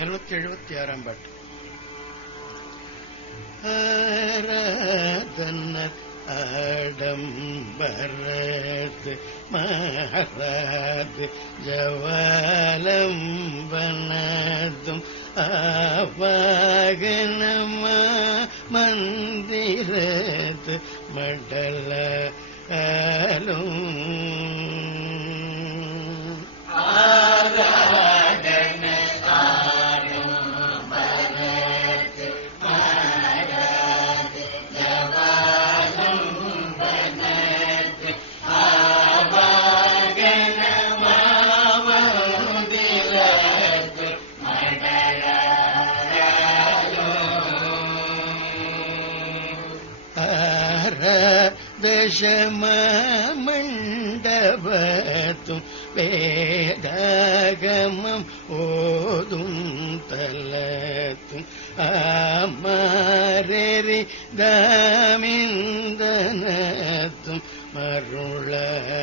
ഇരുന്നൂറ്റി എഴുപത്തി ആറാം പാട്ട്. ആരാധന ആഡംബരത് മഹാരാത് ജവാലംബനതും ആവാഗനമ മന്ദിരത് മടല ആലും दशमण्डवतु दशम मण्डपम् वेदगमम् ओदु तलरि दामिन्दनतम् मरुळदि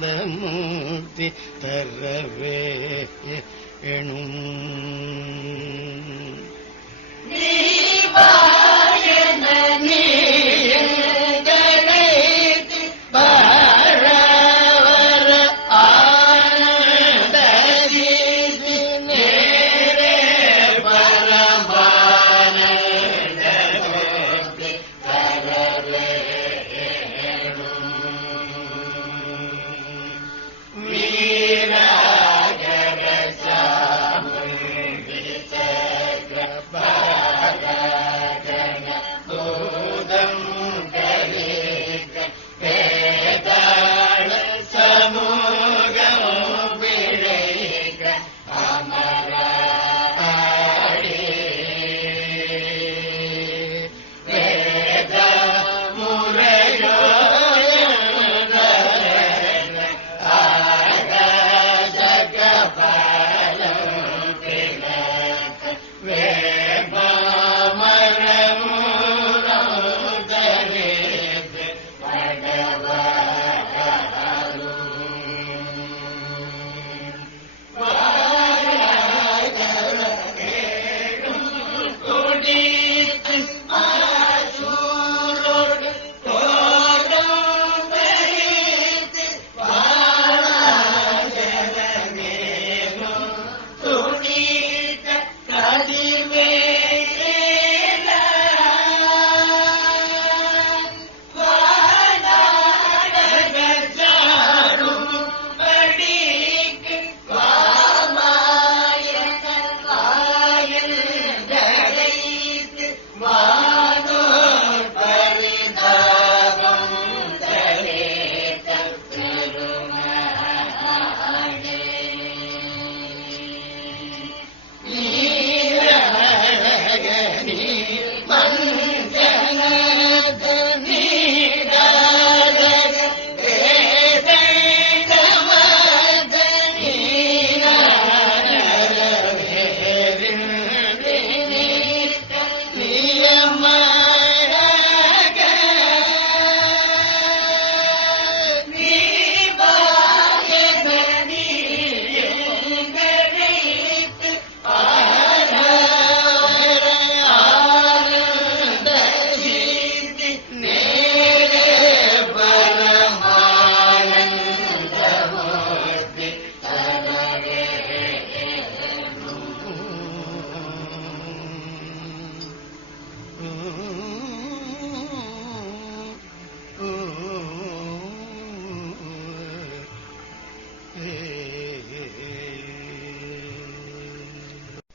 പരമാനന്ദമൂർത്തി തരവേ എണും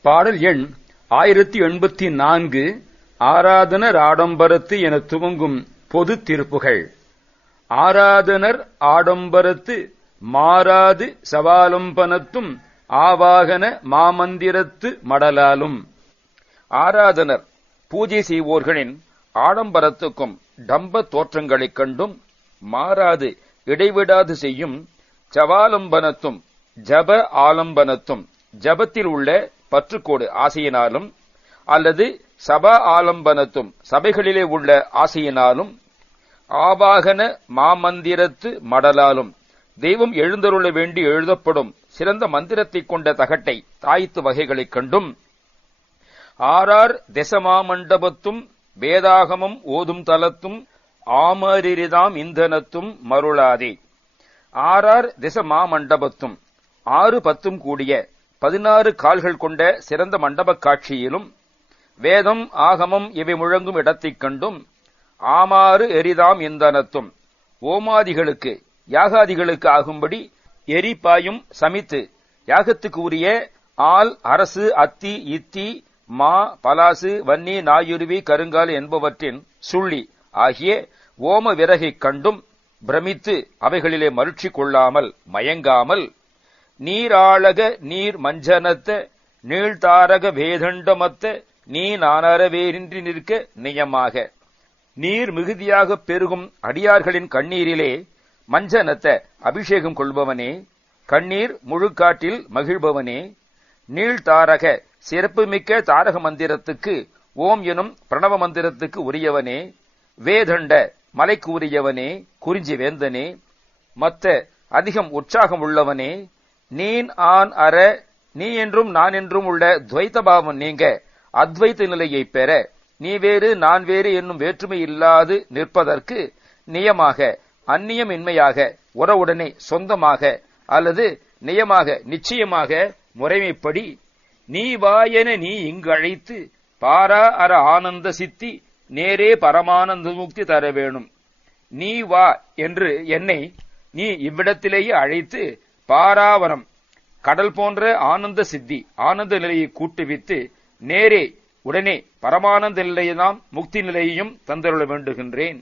பாடல் எண் ஆயிரத்தி எண்பத்தி நான்கு ஆராதனர் ஆடம்பரத்து என துவங்கும் பொது திருப்புகள். ஆராதனர் ஆடம்பரத்து மாறாது சவாலம்பனத்தும் ஆவாகன மாமந்திரத்து மடலாலும். ஆராதனர் பூஜை செய்வோர்களின் ஆடம்பரத்துக்கும் டம்ப தோற்றங்களைக் கண்டும் மாறாது இடைவிடாது செய்யும் ஜவாலம்பனத்தும் ஜப ஆலம்பனத்தும் ஜபத்தில் உள்ள பற்றுக்கோடு ஆசையினாலும் அல்லது சபா ஆலம்பனத்தும் சபைகளிலே உள்ள ஆசையினாலும் ஆவாகன மாமந்திரத்து மடலாலும் தெய்வம் எழுந்தருள வேண்டி எழுதப்படும் சிறந்த மந்திரத்தைக் கொண்ட தகட்டை தாய்த்து வகைகளைக் கண்டும். ஆறார் தெசமாமண்டபத்தும் வேதாகமம் ஓதும் தலத்தும் ஆமரிதாம் இந்தனத்தும் மருளாதே. ஆறார் திச மாமண்டபத்தும் ஆறு பத்தும் கூடிய பதினாறு கால்கள் கொண்ட சிறந்த மண்டபக் காட்சியிலும் வேதம் ஆகமம் இவை முழங்கும் இடத்தைக் கண்டும் ஆமாறு எரிதாம் இந்தனத்தும். ஓமாதிகளுக்கு யாகாதிகளுக்கு ஆகும்படி எரிபாயும் சமித்து யாகத்துக்கு உரிய ஆல் அரசு அத்தி இத்தி மா பலாசு வன்னி நாயுருவி கருங்கால் என்பவற்றின் சுள்ளி ஆகிய ஓம விறகைக் கண்டும் பிரமித்து அவைகளிலே மருட்சி கொள்ளாமல் மயங்காமல் நீராழக நீர் மஞ்சனத்த நீழ்தாரக வேதண்டமத்த நீ நானறவேரின்றி நிற்க நியமாக. நீர் மிகுதியாக பெருகும் அடியார்களின் கண்ணீரிலே மஞ்சனத்த அபிஷேகம் கொள்பவனே கண்ணீர் முழுக்காட்டில் மகிழ்பவனே. நீழ்தாரக சிறப்புமிக்க தாரக மந்திரத்துக்கு ஓம் எனும் பிரணவ மந்திரத்துக்கு உரியவனே. வேதண்ட மலைக்கு உரியவனே குறிஞ்சி வேந்தனே. மத்த அதிகம் உற்சாகம் உள்ளவனே. நீன் ஆன் அற நீ என்றும் நான் என்றும் உள்ள துவைத்த பாவம் நீங்க. அத்வைத்த நிலையை பெற நீ வேறு நான் வேறு என்னும் வேற்றுமை இல்லாது நிற்பதற்கு நியமாக அந்நியமின்மையாக உறவுடனே சொந்தமாக அல்லது நியமாக நிச்சயமாக முறைமைப்படி நீ வாயென நீ இங்கு அழைத்து பாரா அற ஆனந்த சித்தி நேரே பரமானந்த முக்தி தர வேணும். நீ வா என்று என்னை நீ இவ்விடத்திலேயே அழைத்து பாராவரம். கடல் போன்ற ஆனந்த சித்தி ஆனந்த நிலையை கூட்டுவித்து நேரே உடனே பரமானந்த நிலையதாம் முக்தி நிலையையும் தந்தருள வேண்டுகின்றேன்.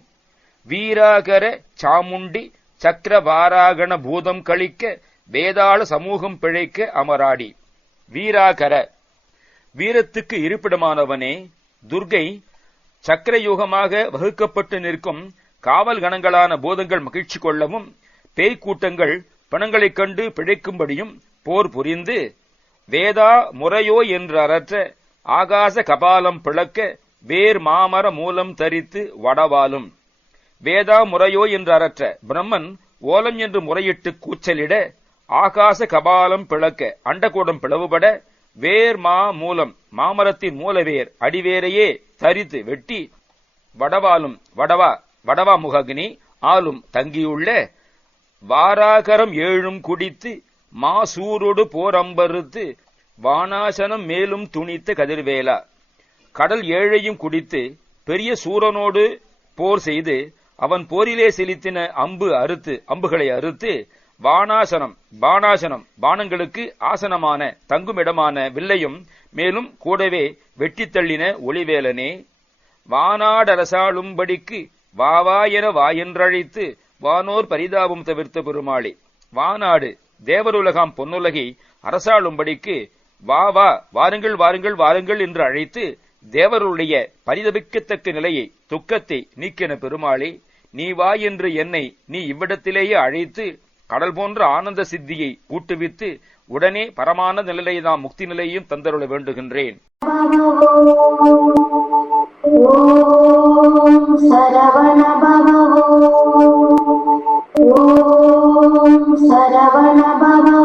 வீராகர சாமுண்டி சக்கரவாராகண பூதம் கழிக்க வேதாள சமூகம் பிழைக்க அமராடி. வீராகர. வீரத்துக்கு இருப்பிடமானவனே துர்கை சக்கரயூகமாக வகுக்கப்பட்டு நிற்கும் காவல் கணங்களான பூதங்கள் மகிழ்ச்சி கொள்ளவும் பேய்க்கூட்டங்கள் பணங்களைக் கண்டு பிழைக்கும்படியும் போர் புரிந்து வேதா முறையோ என்று அரற்ற ஆகாச கபாலம் பிளக்க வேர் மாமர மூலம் தரித்து வடவாலும். வேதா முறையோ என்று அறற்ற பிரம்மன் ஓலம் என்று முறையிட்டு கூச்சலிட ஆகாச கபாலம் பிளக்க அண்டகூடம் பிளவுபட வேர் மா மூலம் மாமரத்தின் மூலவேர் அடிவேரையே தரித்து வெட்டி வடவாலும் வடவா வடவா முகக்னி ஆளும் தங்கியுள்ள வாராகரம் ஏழும் குடித்து மாசூரோடு போரம்பருத்து வானாசனம் மேலும் துணித்த கதிர்வேலா. கடல் ஏழையும் குடித்து பெரிய சூரனோடு போர் செய்து அவன் போரிலே செலுத்தின அம்பு அறுத்து அம்புகளை அறுத்து வானாசனம் பானாசனம் பானங்களுக்கு ஆசனமான தங்குமிடமான வில்லையும் மேலும் கூடவே வெட்டித்தள்ளின ஒளிவேலனே. வானாடரசாளும்படிக்கு வாவா என வாயென்றழைத்து வானோர் பரிதாபம் தவிர்த்த பெருமாளே வானாடு தேவருலகாம் பொன்னுலகை அரசாளும்படிக்கு வா வா வாருங்கள் வாருங்கள் வாருங்கள் என்று அழைத்து தேவருடைய பரிதபிக்கத்தக்க நிலையை துக்கத்தை நீக்கென பெருமாளே நீ வா என்று என்னை நீ இவ்விடத்திலேயே அழைத்து கடல் போன்ற ஆனந்த சித்தியை ஊட்டுவித்து உடனே பரமான நிலையை நாம் முக்தி நிலையையும் தந்தருள வேண்டுகின்றேன். Saravana la ba la ba ba.